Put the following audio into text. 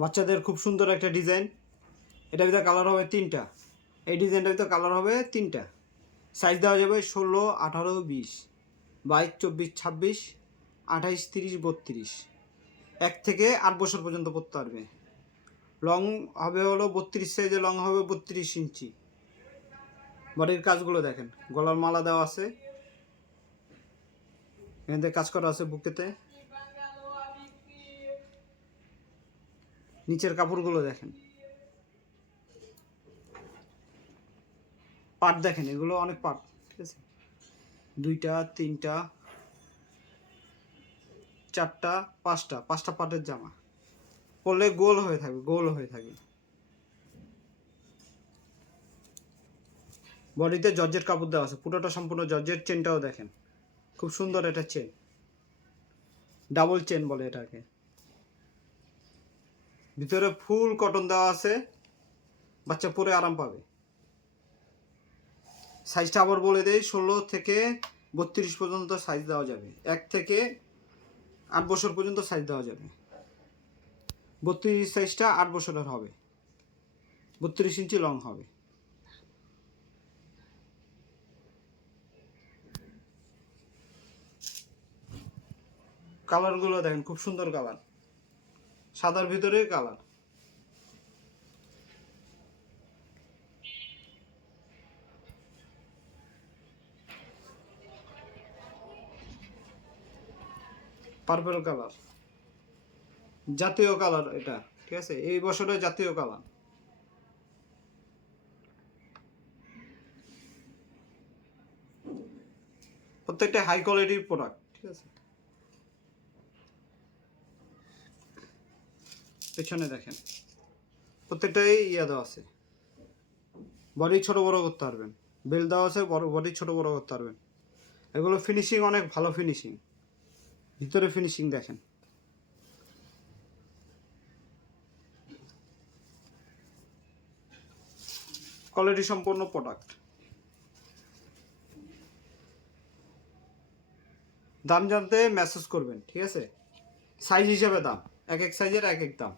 বাচ্চাদের খুব সুন্দর একটা ডিজাইন। এটার ভিতরে কালার হবে 3টা। এই ডিজাইনটার ভিতরে কালার হবে 3টা। সাইজ দেওয়া যাবে 16, 18, 20, 22, 24, 26, 28, 30, 32। 1 থেকে 8 বছর পর্যন্ত পড়তে পারবে। লং হবে হলো 32 সাইজে, লং হবে 32 ইঞ্চি। বডির কাজগুলো দেখেন, গলার মালা দেওয়া আছে, এখান কাজ করা আছে বুকেতে। নিচের কাপড়গুলো দেখেন, পাট দেখেন, এগুলো অনেক পাট, ঠিক আছে। 2টা 3টা 4টা 5টা পাটের জামা পরলে গোল হয়ে থাকবে, গোল হয়ে থাকবে। বডিতে জর্জেট কাপড় দেওয়া আছে, পুরোটা সম্পূর্ণ জর্জেট। চেনটাও দেখেন, খুব সুন্দর একটা চেন, ডাবল চেন বলে এটাকে। ভিতরে ফুল কটন দেওয়া আছে, বাচ্চা পরে আরাম পাবে। সাইজটা আবার বলে দেই, 16 থেকে 32 পর্যন্ত সাইজ দেওয়া যাবে। 1 থেকে 8 বছর পর্যন্ত সাইজ দেওয়া যাবে। 32 সাইজটা 8 বছরের হবে, 32 ইঞ্চি লং হবে। কালারগুলো দেখেন, খুব সুন্দর কালার, সাদার ভিতরে কালার। পার্পল কালার, জাতীয় কালার এটা, ঠিক আছে, এই বছরের জাতীয় কালার। প্রত্যেকটা হাই কোয়ালিটির প্রোডাক্ট, ঠিক আছে। পেছনে দেখেন, প্রত্যেকটাই ইয়া দেওয়া আছে, বডি ছোট বড় করতে পারবেন। বেল দেওয়া আছে, বডি ছোট বড় করতে পারবেন। এগুলো ফিনিশিং অনেক ভালো ফিনিশিং, ভিতরে ফিনিশিং দেখেন। কোয়ালিটি সম্পন্ন প্রোডাক্ট। দাম জানতে মেসেজ করবেন, ঠিক আছে। সাইজ হিসাবে দাম, এক এক সাইজের এক এক দাম।